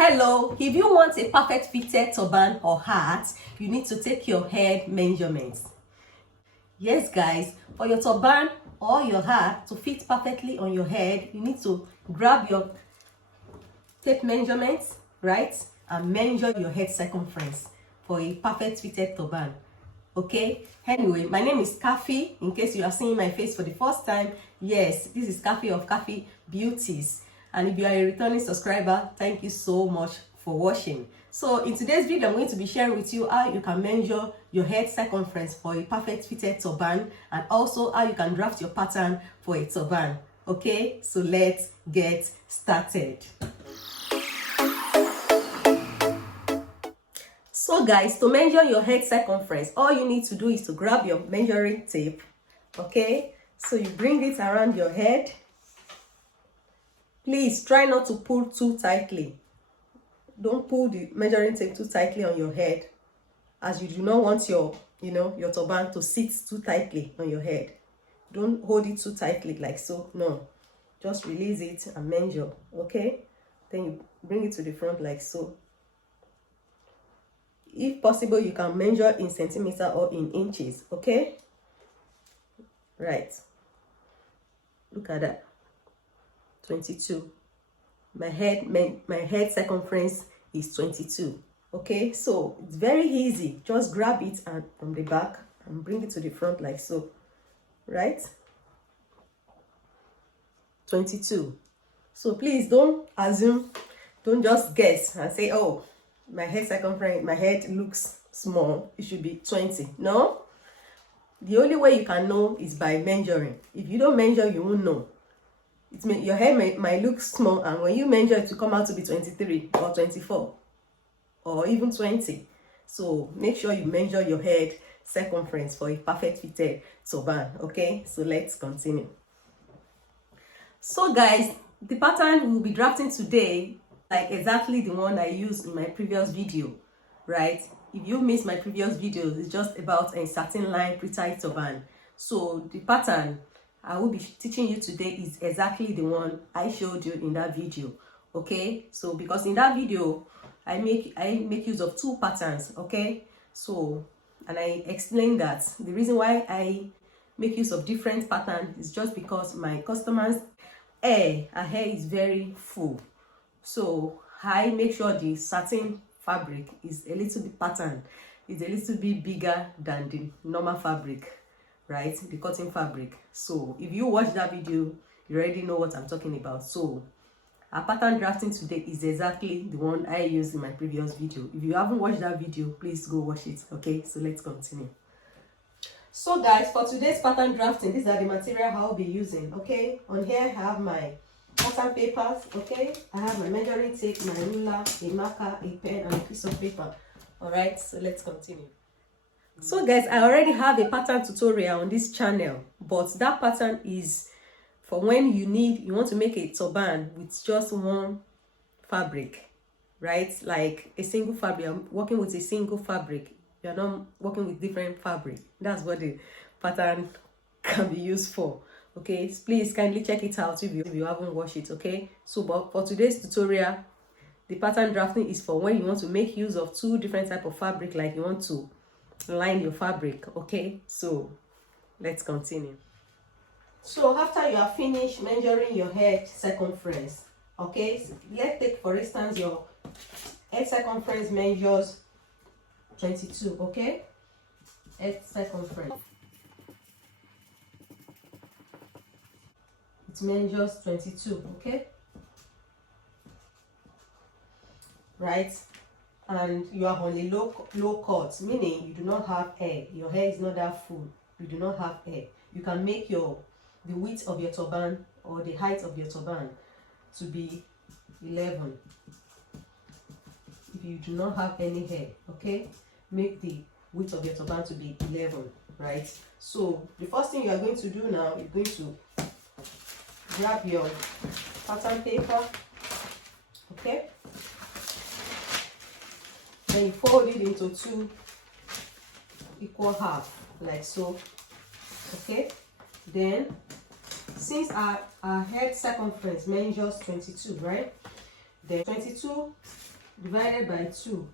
Hello, if you want a perfect fitted turban or hat, you need to take your head measurements. Yes guys, for your turban or your hat to fit perfectly on your head, you need to grab your tape measurements, right? And measure your head circumference for a perfect fitted turban. Okay, anyway, my name is Kafi. In case you are seeing my face for the first time, yes, this is Kafi of Kafi Beauties. And if you are a returning subscriber, thank you so much for watching. So in today's video, I'm going to be sharing with you how you can measure your head circumference for a perfect fitted turban, and also how you can draft your pattern for a turban. Okay, so let's get started. So guys, to measure your head circumference, all you need to do is to grab your measuring tape. Okay, so you bring it around your head. Please try not to pull too tightly. Don't pull the measuring tape too tightly on your head, as you do not want your turban to sit too tightly on your head. Don't hold it too tightly like so. No, just release it and measure. Okay, then you bring it to the front like so. If possible, you can measure in centimeter or in inches. Okay, right, look at that. 22. My head circumference is 22. Okay, so it's very easy. Just grab it and from the back and bring it to the front like so. Right, 22. So please don't assume, don't just guess and say, oh, my head circumference, my head looks small, it should be 20. No, the only way you can know is by measuring. If you don't measure, you won't know. Your head might look small, and when you measure it to come out to be 23 or 24 or even 20. So make sure you measure your head circumference for a perfect fitted turban. Okay, so let's continue. So guys, the pattern we'll be drafting today, like exactly the one I used in my previous video, right? If you missed my previous videos, it's just about a satin line pre-tied turban. So the pattern I will be teaching you today is exactly the one I showed you in that video. Okay, so because in that video I make use of two patterns. Okay, so and I explained that the reason why I make use of different patterns is just because my customers her hair is very full, so I make sure the satin fabric is a little bit pattern is a little bit bigger than the normal fabric, right? The cotton fabric. So if you watch that video, you already know what I'm talking about. So our pattern drafting today is exactly the one I used in my previous video. If you haven't watched that video, please go watch it. Okay, so let's continue. So guys, for today's pattern drafting, these are the material I'll be using. Okay, on here I have my pattern papers. Okay, I have my measuring tape, my ruler, a marker, a pen, and a piece of paper. All right, so let's continue. So guys, I already have a pattern tutorial on this channel, but that pattern is for when you want to make a turban with just one fabric, right? Like a single fabric. I'm working with a single fabric. You're not working with different fabric. That's what the pattern can be used for. Okay, please kindly check it out if you haven't watched it. Okay, so but for today's tutorial, the pattern drafting is for when you want to make use of two different type of fabric, like you want to line your fabric. Okay, so let's continue. So after you are finished measuring your head circumference, okay, so let's take for instance your head circumference measures 22. Okay, head circumference, it measures 22. Okay, right, and you are on a low cut, meaning you do not have hair. Your hair is not that full. You do not have hair. You can make the width of your turban or the height of your turban to be 11. If you do not have any hair, okay, make the width of your turban to be 11, right? So the first thing you are going to do now, you're going to grab your pattern paper. Okay, then you fold it into two equal half like so. Okay, then since our head circumference measures 22, right, Then 22 divided by 2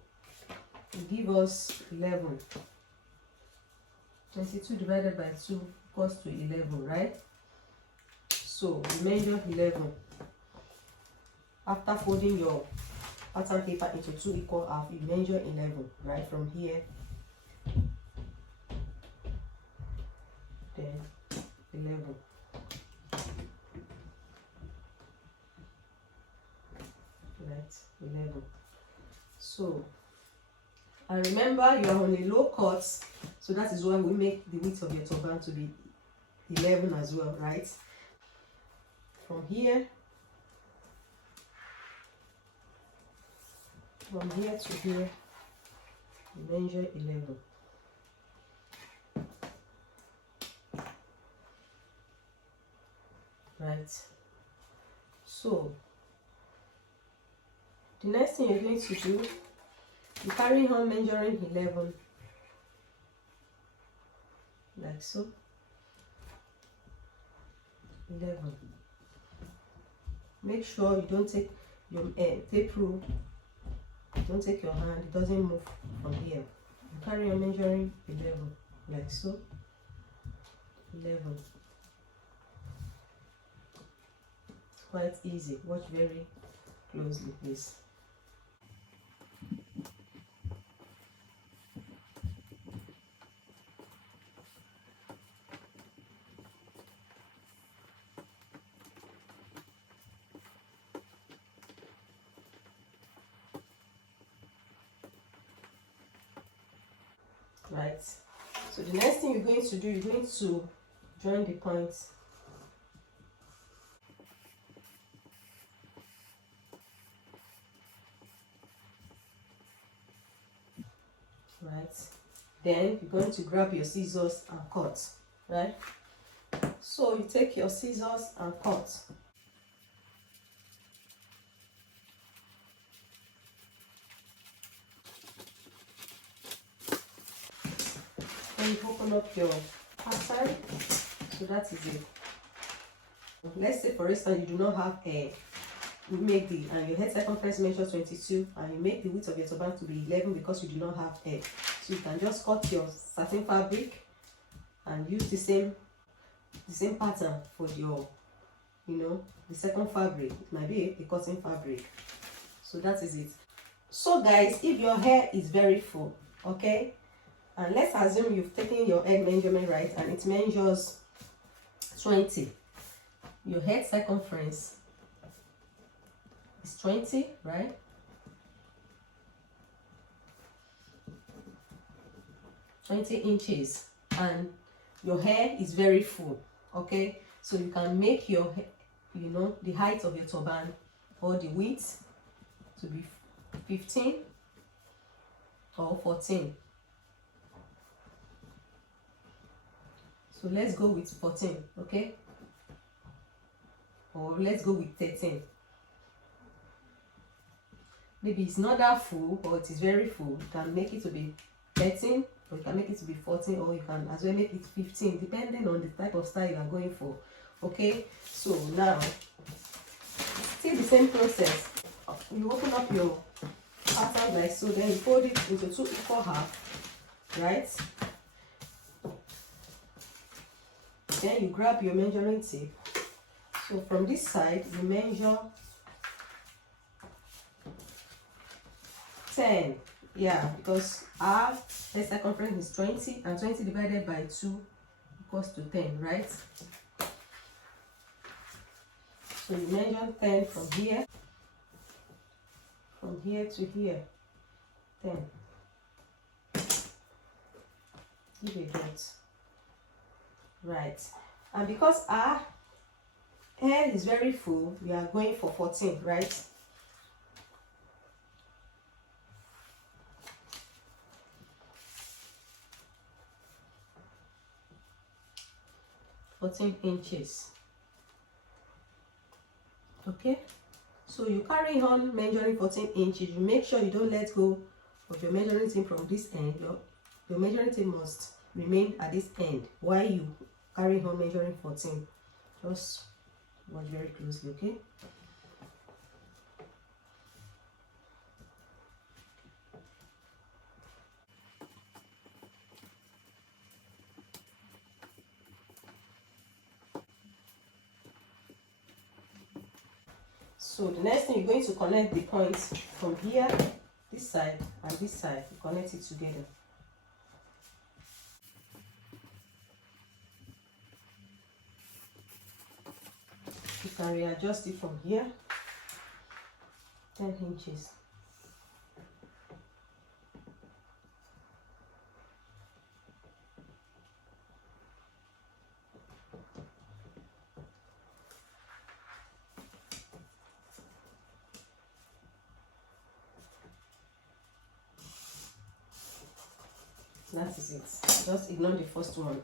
will give us 11. 22 divided by 2 equals to 11, right? So we measure 11. After folding your pattern paper into 2 equal half, you measure 11, right? From here, then 11. Right, 11. So, and remember you are on a low cut, so that is why we make the width of your turban to be 11 as well, right? From here to here, we measure 11. Right. So the next thing you're going to do, you carry on measuring 11 like so. 11. Make sure you don't take your tape rule. Don't take your hand, it doesn't move from here. You carry on measuring 11 like so. 11. It's quite easy. Watch very closely, please. Right, so the next thing you're going to do, you're going to join the points. Right, then you're going to grab your scissors and cut. Right, so you take your scissors and cut. Then you open up your pattern. So that is it. Let's say for instance you do not have a, you make the, and your head circumference measure 22, and you make the width of your turban to be 11 because you do not have hair. So you can just cut your satin fabric and use the same pattern for your, the second fabric. It might be a cotton fabric. So that is it. So guys, if your hair is very full, okay, and let's assume you've taken your head measurement right and it measures 20, your head circumference is 20, right? "20" and your hair is very full, okay, so you can make your the height of your turban or the width to be 15 or 14. So let's go with 14, okay, or let's go with 13. Maybe it's not that full or it is very full. You can make it to be 13, or you can make it to be 14, or you can as well make it 15, depending on the type of style you are going for. Okay, so now still the same process. You open up your pattern like so, then you fold it into 2 equal half, right? Then you grab your measuring tape. So from this side you measure 10, yeah, because our head circumference is 20, and 20 divided by 2 equals to 10, right? So you measure 10 from here to here, 10. Give a dot, right? And because our hair is very full, we are going for 14, right? 14 inches. Okay, so you carry on measuring 14 inches. You make sure you don't let go of your measuring tape from this end. Your measuring tape must remain at this end while you carry on measuring 14. Just watch very closely, okay? So the next thing, you're going to connect the points from here, this side and this side. You connect it together. You can readjust it from here, 10 inches. That is it. Just ignore the first one,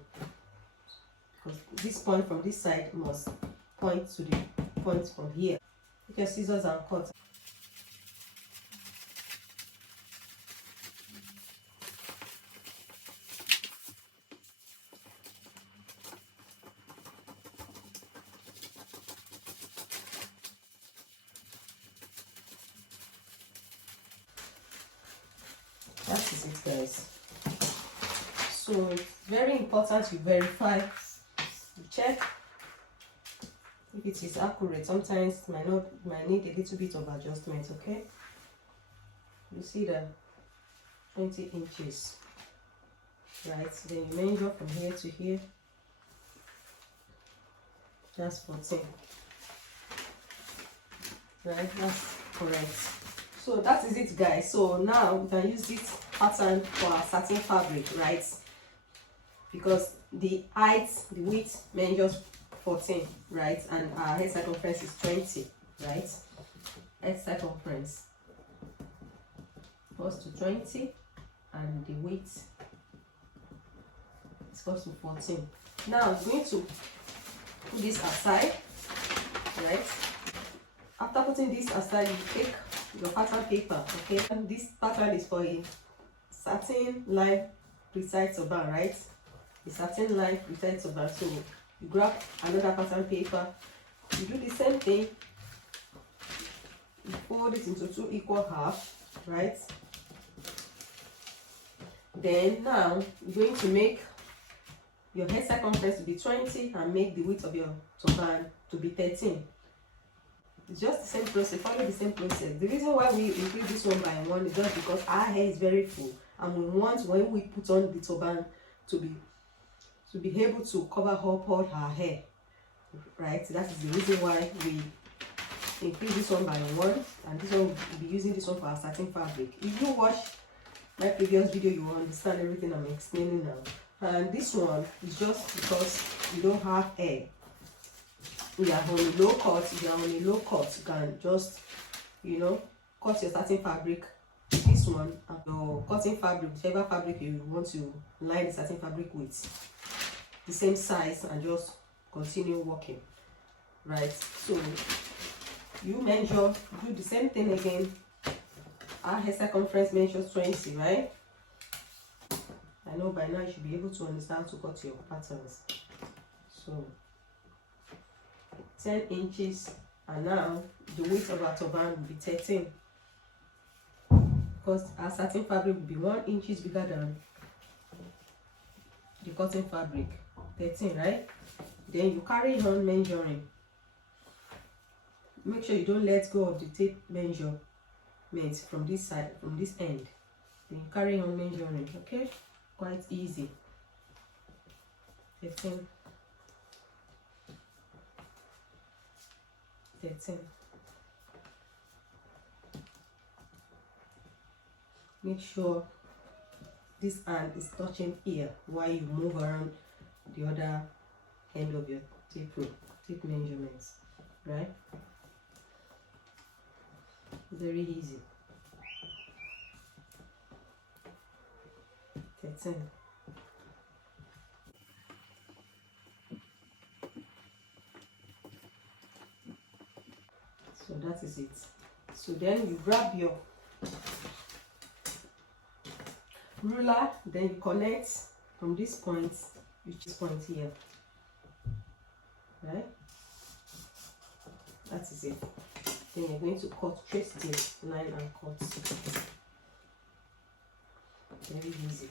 because this point from this side must point to the point from here. Take your scissors and cut. That is it, guys. So it's very important you verify, you check if it is accurate. Sometimes might need a little bit of adjustment. Okay, you see the 20 inches, right? Then you measure from here to here. That's 14, right? That's correct. So that is it, guys. So now we can use this pattern for our satin fabric, right? Because the height, the width measures 14, right? And our head circumference is 20, right? Head circumference equals to 20 and the width is equals to 14. Now I'm going to put this aside, right? After putting this aside, you take your pattern paper, okay? And this pattern is for a satin line precise turban, right? The satin line precise turban. So you grab another pattern paper, you do the same thing, you fold it into 2 equal halves, right? Then now you're going to make your head circumference to be 20 and make the width of your turban to be 13. It's just the same process, follow the same process. The reason why we increase this one by 1 is just because our hair is very full and we want, when we put on the turban, to be able to cover up all her hair, right? That is the reason why we increase this one by 1, and this one will be using this one for our satin fabric. If you watch my previous video, you will understand everything I'm explaining now. And this one is just because you don't have hair. We are on a low cut. If you are on a low cut, you can just, cut your satin fabric with this one, and your cotton fabric, whichever fabric you want to line the satin fabric with, the same size, and just continue working, right? So you measure, do the same thing again. Our head circumference measures 20, right? I know by now you should be able to understand to cut your patterns. So 10 inches, and now the width of our turban will be 13, because our satin fabric will be 1 inch bigger than the cotton fabric, 13, right? Then you carry on measuring. Make sure you don't let go of the tape measurement from this side, from this end. Then you carry on measuring, okay? Quite easy. 13. Make sure this hand is touching here while you move around the other end of your tape measurements, right? Very easy. 13. So that is it. So then you grab your ruler, then you connect from this point, which is point here, right? That is it. Then you're going to trace the line and cut. Very easy.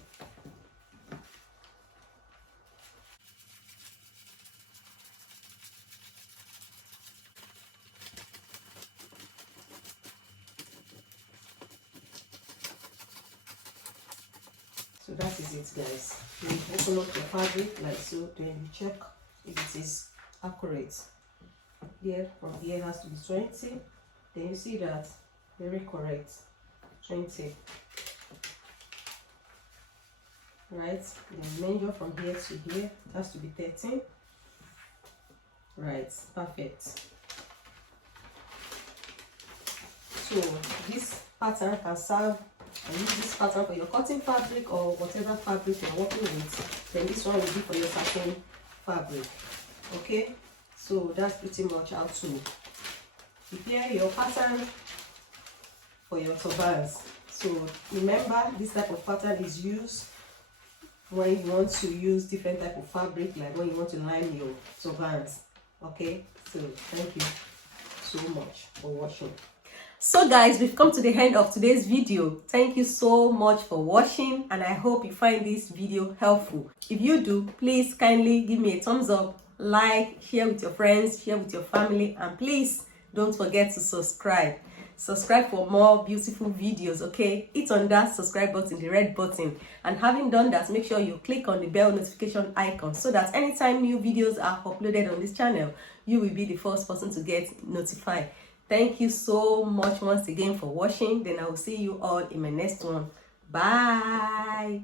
that is it, guys. You open up your fabric like so, then you check if it is accurate. Here, from here has to be 20. Then you see that very correct, 20. Right, then measure from here to here, it has to be 13. Right, perfect. So this pattern can serve, and use this pattern for your cotton fabric or whatever fabric you're working with. Then this one will be for your satin fabric. Okay, so that's pretty much how to prepare your pattern for your turbans. So remember, this type of pattern is used when you want to use different type of fabric, like when you want to line your turbans. Okay, so thank you so much for watching. So guys, we've come to the end of today's video. Thank you so much for watching, and I hope you find this video helpful. If you do, please kindly give me a thumbs up, like, share with your friends, share with your family, and please don't forget to subscribe. Subscribe for more beautiful videos, okay? Hit on that subscribe button, the red button, and having done that, make sure you click on the bell notification icon so that anytime new videos are uploaded on this channel, you will be the first person to get notified. Thank you so much once again for watching. Then I will see you all in my next one. Bye.